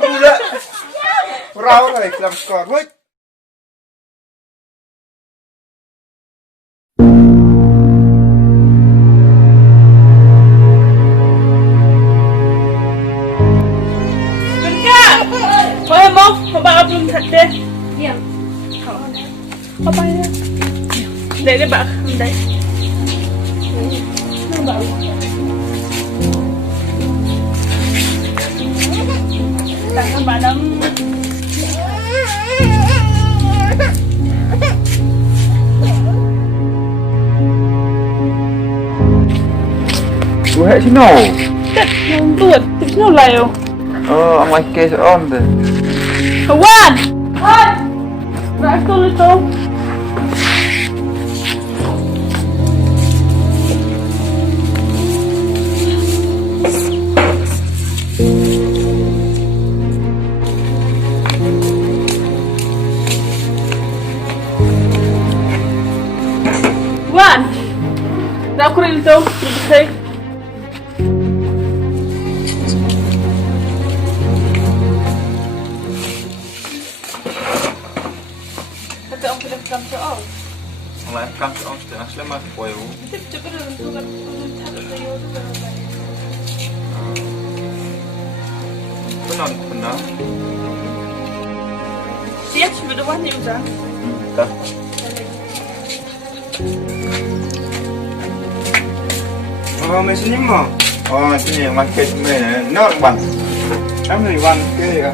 Gula. Rau rồi làm scot với. Thôi mốc, có bao nhiêu thật đấy? Nhiều. Có bao nhiêu? Để bạn không đấy. Nó bảo. Tặng các bạn đóng. Ủa hệ thế nào? Chết, tuột, thế nào lèo? Ông anh kê sẽ on rồi. Wan! Wan! Ra tôi lên tôi. Wan! Ra tôi lên tôi. Đi Ông lại cam cho ông sẽ ăn slem mà quay u. Bên nào bên đó? Siap, sudah wani udah. Tak. Mesinnya mau? Mesinnya market mana? Nak ban? Emroi-Wan ke ya?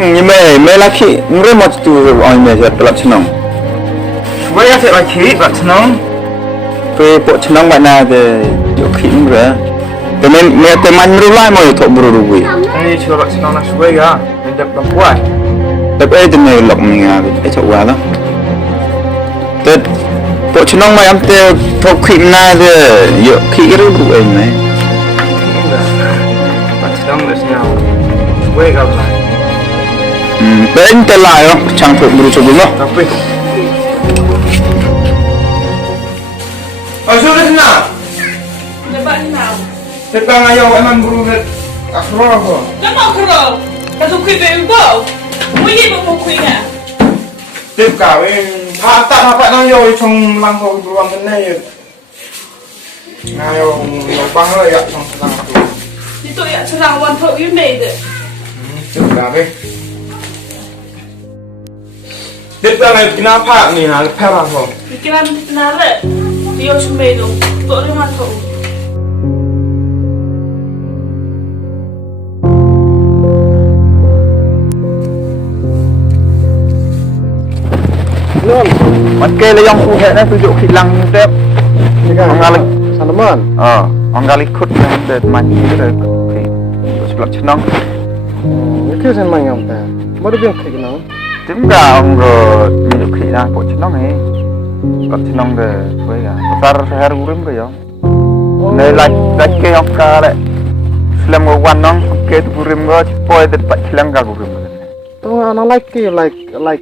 Nhưng mà là khi người mà tu anh này sẽ tập chân nông, vậy sẽ là khi tập chân nông, về bộ chân nông bạn nào thì chịu khí nữa, thì mình từ mình rồi lại mới thọ buru rồi, anh chưa tập chân nông là suy ra, mình tập làm quá, tập ấy thì mình lộng mình cái chỗ quá đó, thì bộ chân nông mà em thì thọ khí nào thì chịu khí rồi buru anh này, tập chân nông là sao, suy ra lại. Bên tay lại không? Chẳng phụ buru cho đúng không? Tapi. Ở chỗ đấy nào? Để bạn nào? Thế ta ngay em ăn buru hết. Akro không? Nó mau khờ. Cái dụng khi về bộ. Muốn gì mà không khuyên à? Tiếp cả với ta phải đang vô trong lăng hồ buru ăn cái này. Ngay vô băng hơi ạ trong lăng hồ. Thì tôi ạ cho rằng hoàn thợ với mày đấy. Tiếp cả với. Dit-Dhar này kena apa nih na pera ho. Pikiran nare. Dia sumedo. Tôi đi hoàn thợ. Luôn. Mình kê là dòng phụ hệ này tôi dụ khi lăng đẹp. Ông gali Sandamon. Ông gali khut này để mani để khi sebelak cenong. Cái sen mang ông ta. Mới được khi nó. Tím gà ông rồi mình được khi na bộ cenong ấy. Sebelak cenong để với gà. Besar Saher kurim ke yo. Này like ke ông ka le. Slam go wan nong ke kurim go poi det pat slam ka kurim. Tuh anak like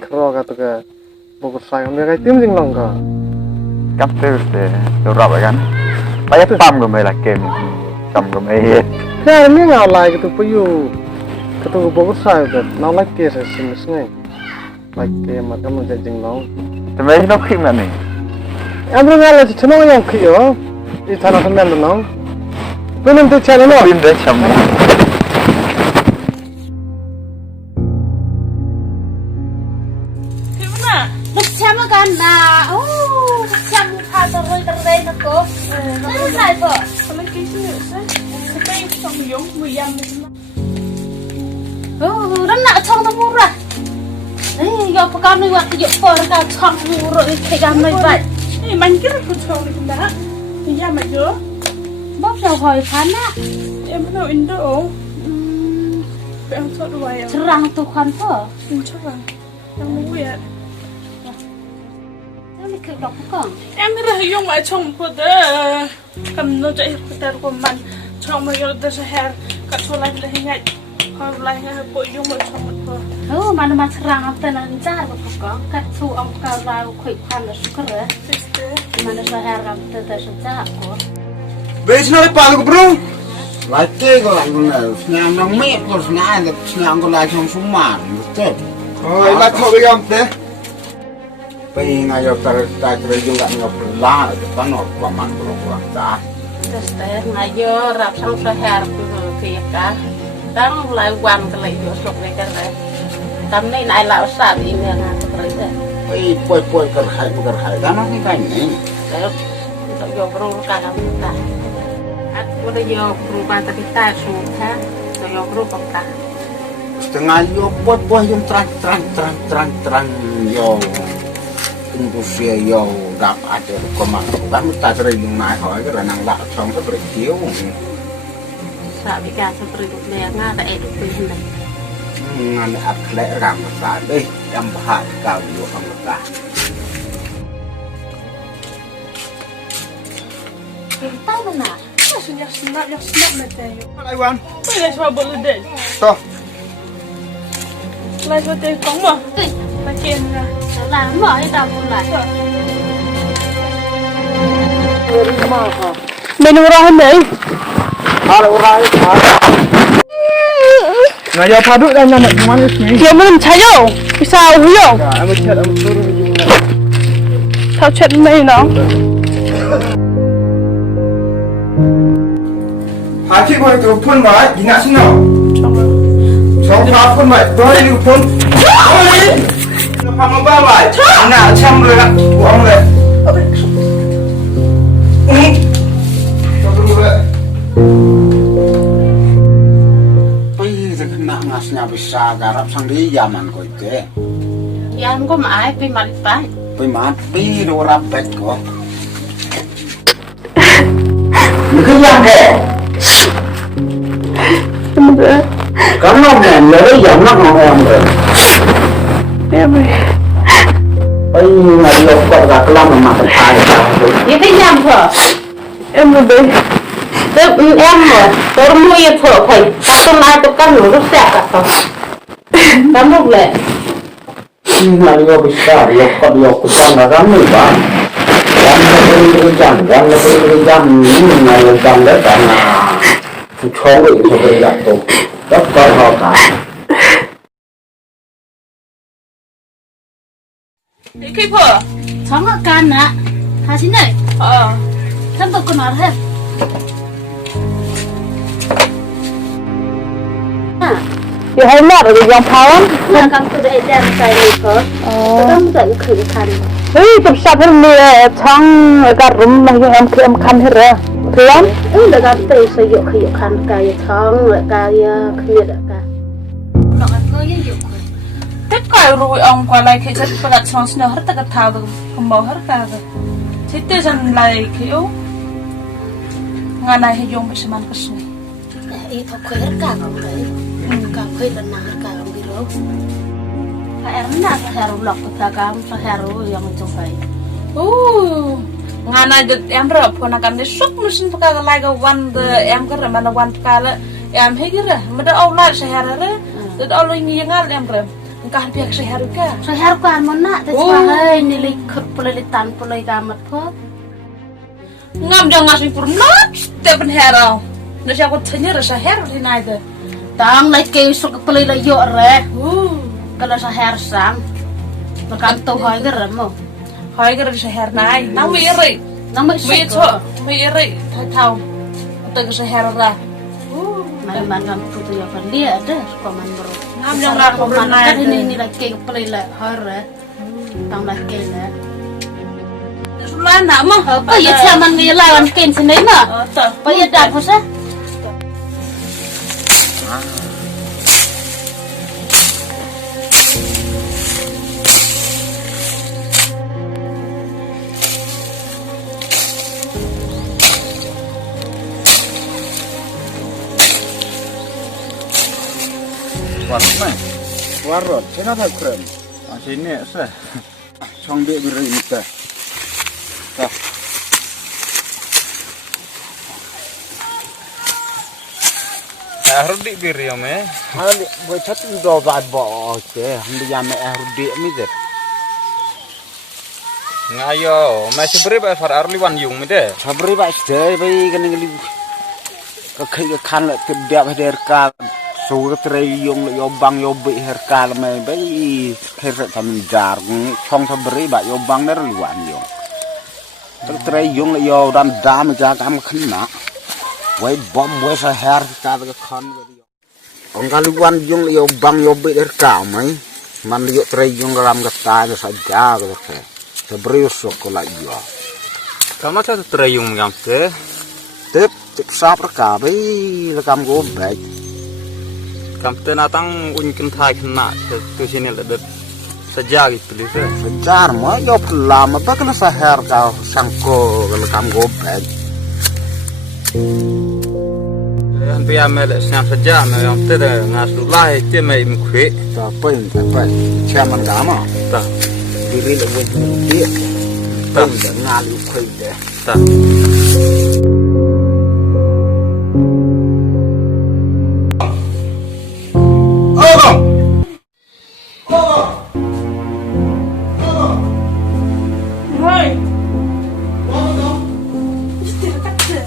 kero kata ke bogor saya mereka tim sing longga. Cắm tư để đồ rập vậy anh. Bây giờ pam của mày là kem, cầm của mày. Thế ini ngau like itu puyu, itu bogor saya ke, nau like ke saya sini, like ke macam macam jeng nau. Thì mấy nó khinh là này. Em rồi nghe là chỉ nói yang kêu, đi thằng nào thằng nào nau. Bên em tới channel nó. Pin đấy chấm. Macam kan na, macam kata terus aku. Mana saya po? Kalau kisah saya, saya trong giống 10 năm. Đó nãy trong tao mua rồi. Đấy, giờ con này quạt cái phở cả trong mua rồi thì làm mấy vậy. Này mình cái này trong này cũng đã. Thì ra mà chưa? Bóp dầu hỏi phán á. Em bắt đầu in đó. Phải ăn sốt đuôi à? Răng tôi khoan phở. Em chắc là em muốn vậy. Em thấy là dùng ở trong một cái cầm nó chạy của ta của mình trong mấy cái đó Saher cắt số lại là hình ảnh ความไรฮะปวดยุ่งหมดชอบพอมันมาทรังเอาแต่นั่นจ้าแบบก็กัดสู้เอาการลายคุยพันแล้วสุกเลยมันจะหาเราแต่จ้าก็เวชน้อยปากกบรู้หลายเก้ก็หลายคนเลยสนามน้องเมฆก็สนามแต่สนามก็หลายช่องสุ่มมาเจ็บโอ้ยหลายเข้าไปยังเต้ไปงานยกตาตาเตยยุ่งกับงบล้าตั้งหนอกความมันก็รู้จ้าแต่นายเยอะรับช่างสหารคือเสียกันตั้งหลายวันก็เลยเยอะสุกเลยกันเลยทำนี่นายเหล่าสามีเมียงานก็เลยได้ไปป่วยกันใครกันนั่นนี่ไงนี่แล้วต้องยกรู้การทำได้ว่าได้ยกรู้การตัดตาสูงแท้ต้องยกรู้ปังตาsetengah yoป่วยยังตรังyo Indonesia yo đạp ada komang kan kita sering yang naik hỏi cái là năng đạo trong cái bể chiếu sợ bị cả sập bể đục lẹ nga tại đục bể này ngàn áp lẽ làm một ta đây em hạ cao nhiều hơn một ta tay bên nào yang snap nak teh ai quan boleh cuba boleh deh to lai cuba teh kong mah makin lah làm mởให้ดำคนไหนเมนูอะไรนี่อะไรนายพาดูได้ยังไงมันนี่เกี่ยวมันใช่ย่อพิซซ่าหัวย่อเท่าเช็ดไม่น้องหาที่คนตัวพ่นไว้ยิงอ่ะสิเนาะสองพาพ่นไว้ตัวให้ดูพ่นพามาบ้าไว้หน้าช้ำเลยนะหัวมันเลยก็รู้เลยไปจะขึ้นนั่งngasnya bisa garap sendiri zaman kau ituยังก็มาไอ้ไปมาไป mati orang baik kok mungkin yang deh karena orang yang nak orang deh ya boy ơi ngày lúc gọi là cái làm mà phải tài vậy thì nhầm phở em rồi boy em mà tôi mua phở phải các con ai tôi cắt nửa lúc sẹt cả phở cắm một lệ ngày lúc bisa lúc còn lúc còn là rắn nữa bạn rắn là cái rắn những ngày rắn đấy cả là cho bị cho bị giặt tủ rất coi họ cả cái phở sống ở can nè hà xin này thân tôi còn nói hếtอยู่ให้หมดเลยยอมพร้อม là con tôi để đem xài này phở tôi đang dậy khử khăn เฮ้ยจับสับให้มีช่างการรุมมันยังemคันให้เลยพร้อม là con tôi sử dụng khử khăn cài thong lại cài khử lại cả nó ăn hơi như vậy tất cả rồi ông qua lại khi chất phát sáng sinh hết tất cả thao được không bao hết cả rồi thế tới dần lại kiểu ngày này hay dùng cái gì man cái gì ý thọc khơi hết cả không đấy cả khơi là nắng cả không biết đâu em nãy hero lọc cái cam cho hero yang itu phải ngày này được em rồi còn làm cái suốt mình xin phải cái lại cái one em cái rồi mà nó one cái là em thấy cái rồi mà đã ông lại sẽ hero rồi được ông lại nghĩ ngay em rồiการเปียกใส่ฮารุก้าใส่ฮารุก้ามันน่ะแต่ว่าเฮ้ยนี่เลยขุดปลายตันปลายกามัดพอดงามจังงาสิปุ่นนัดแต่เป็นฮารุนี่ฉันก็ทิ้งเรื่องใส่ฮารุที่ไหนเด้อตั้งเลยเกี่ยวสุกปลายเลยเยอะเลยก็เลยใส่ฮารุสังแล้วการตัวหอยก็เริ่มมั้งหอยก็เลยใส่ฮารุไหนน้ำมีอะไรน้ำไม่ชั่วมีอะไรเท่าตัวก็ใส่ฮารุละมันกันพูดอย่างกันเลี้ยเด้อก็มันบรูน้ำยังรักมันนายกันนี่ละเกี่ยวปลายเลยหอยเลยต้องละเกี่ยวเลยสุดแล้วหนามั้งอย่าเชื่อมันอย่าไล่มันเก่งสิไหนมั้งไปอย่าด่าเขาซะwarot saya nak kurim sini sah song dia beri kita Rudi biri me. Hadi boleh satu dua bad bo ke. Hamdi jam rudi mizet. Ngayo, masih beri ba far arli wan yung me de. Sabri ba stay bai kan ngali. Kakai kan la tidak hadir ka. Surat tray yung yo bang yo bi herkal me bai kher tamin jar chong sabri ba yo bang dar wan yung. Tray yung yo dan dam ja kam khna. Wai bom wai Saher ka ga khan ông kaluan yung yo bang yo bi herkal mai. Man yo tray yung ram ga ta saja ga ke. Sabri sok la yo. Kamu cakap terayung ngam ke? Tep sap ka bai la kam go baik. Kamu tenatang unkin thai kena tu sini ada saja gitu lih. Sejar mah yo lama bakal Saher ka sangko la kam go baik. Hampir amel siang saja, yang tidak ngasulah itu mai mukhe. Apa chairman gama Tak, diri la wen dia tak ngali khoi de tak. Rồi. Still cắt chưa?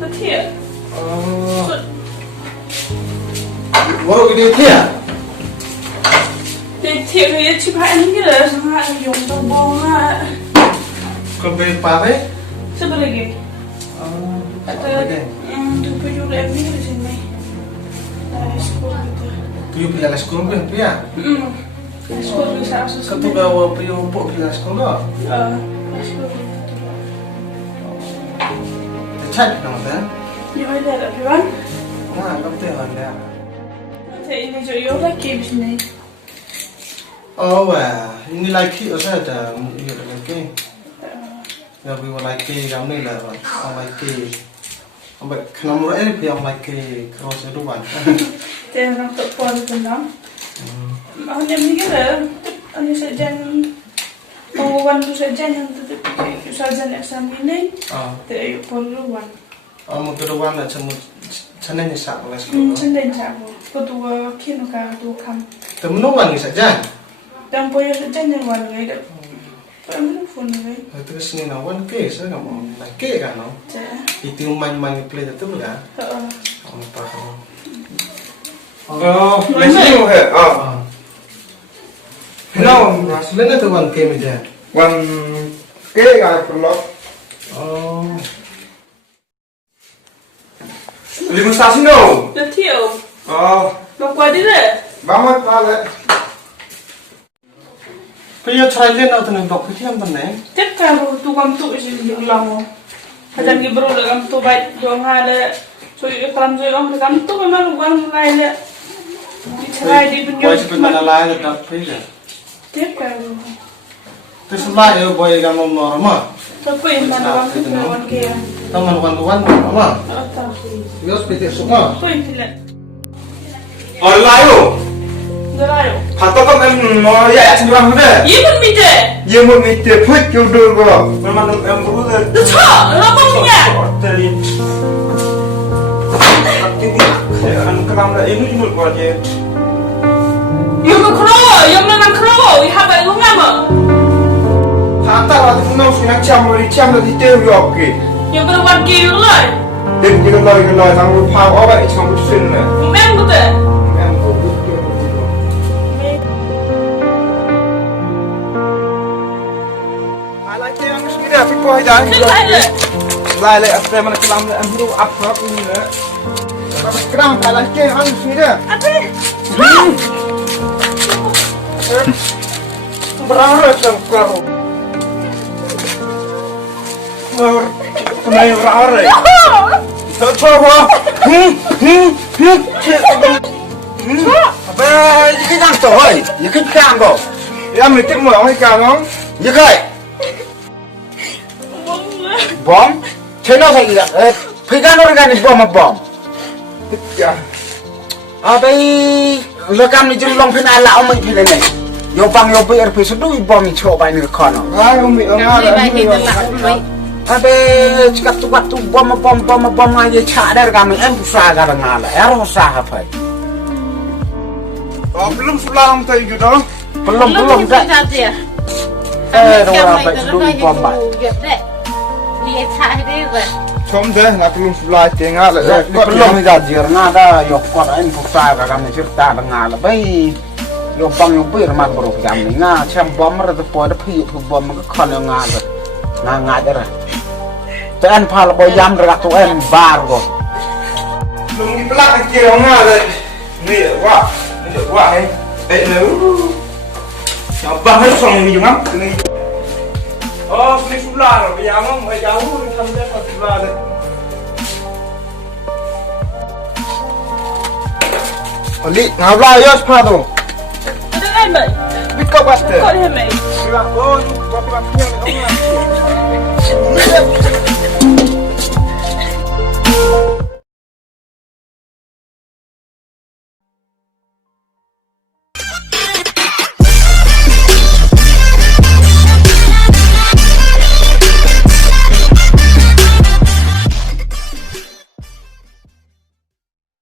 Nó thiệt. Baru gede dia. Thì thiệt thì chụp hai anh cái là sang hai anh dùng tao bông ha. Kalau beli pare, Sao bây giờ? apa lagi? Tu pergi udah ni di sini. Dari sekolah gitu. Tujuh pilihan sekolah pun pia. Sekolah bisa asal Kau bawa pilihan pok pilihan sekolah. sekolah. Cek nama tu. Như vậy là được rồi. Mana kau tu hendak? Thì ini chỗ yếu là kìm xin này. Oh wah, ini lagi saya ada ini lagi. Nếu vì lagi kami ni lah, ông lagi, ông baik kenal murah ni pihak lagi cross itu kan. Thì nó tự qua được từng đó. Mà hôm nay cái là anh sẽ dành mau quan tu sẽ dành hàng từ cái sao dành exam ini. Thì ayo qua được quan. Mau kedua lah cuma channel ni sak lah sekolah. Chân đền chạm rồi. Có tu khi nó cả tu khăm. Temen orang ni saja. Đang bây giờ sẽ dành những quan ngay được. Phải muốn phun này. Terus ni nawan ke, saya nak mau lagi kan, no? Dạ. Itu main-main play itu lah. Ông faham. Masih yung he. Kenal, sebenarnya tu wan ke meja. Wan ke ga perlu. Lima stasi no. Được thiểu. Oh, Nó qua đi rồi. banget pale. Pia try lên nào tu nak dok ketiam tu ni. Tiếp theo tu cầm tụ chỉ được lòng. Kadang ni bro dalam tu baik doang ada. So kalau tu orang dalam tu memang orang lain le. Cerai di Boy dunia. sebenarnya lain tak pia. Tiếp theo. Terus lain boy kan normal. Tapi yang mana orang tu orang kaya. Teman wan normal. Tak. Dia seperti semua. Kau yang tidak. Online. Derayo. Kata kau mau ya seberang mana? Iya pun mide. Dia mau minta put jodoh kau. Memang yang berusaha. Tu cak. Lama punya. Tadi. Kan kelam dah ini cuma kau je. Yang berkerowo, yang memang kerowo. Yang apa yang ngama? Tata lah tu nak nak cam dah detail okey. Yang berwan kiri lah. Dan kita lagi tanggup pau awak cuma bukan ni. Memang betul. Kau dah lai lai apa mana kelam le amru apa ini le. Tapi sekarang kalau ke hang sini. Apa? Berapa sengkau? Kenai berapa? Tak tahu. Bây cái đang tổ ơi, những cái cam rồi. Em mình tiếp một ông hay cả nó. Như vậy. Bom. Thế nó phải phi gan nó ra đi bom mà bom. À bây lơ cam này chúng long phi ai lão mình phi này này. Yo bang yo bây phi sụt đuôi bom chỗ bài này con nó. Ai không bị ông Kami baik itu lah. Abe cekat tu bom aja cadar kami usaha kadang ngala. Usaha apa? Belum pulang tadi gitu. Belum dah. Saja. Orang baik dulu bom bah. Dia cari dia. Som deh, nggak belum pulang tinggal. Belum jajir ngada yo kor usaha kami cerita ngala. Baik yo bang yo bir mat bro kami nga cem bom rada poda phi bom ka kon yo ngada. Ngajar. Tuan pal boy jam dekat tu bar go. Belum pulang kira nggak ada. Nih, wah. Wah nih, nih, abang harus orang ini juga, ini. Oh, ini sebelah, biar kamu mau jauh, ini sampai ke sebelah. Ali, ngabla ya sepatu. Ada lain bay. Bika pasti. Kau ni bay. Oh, bapak punya,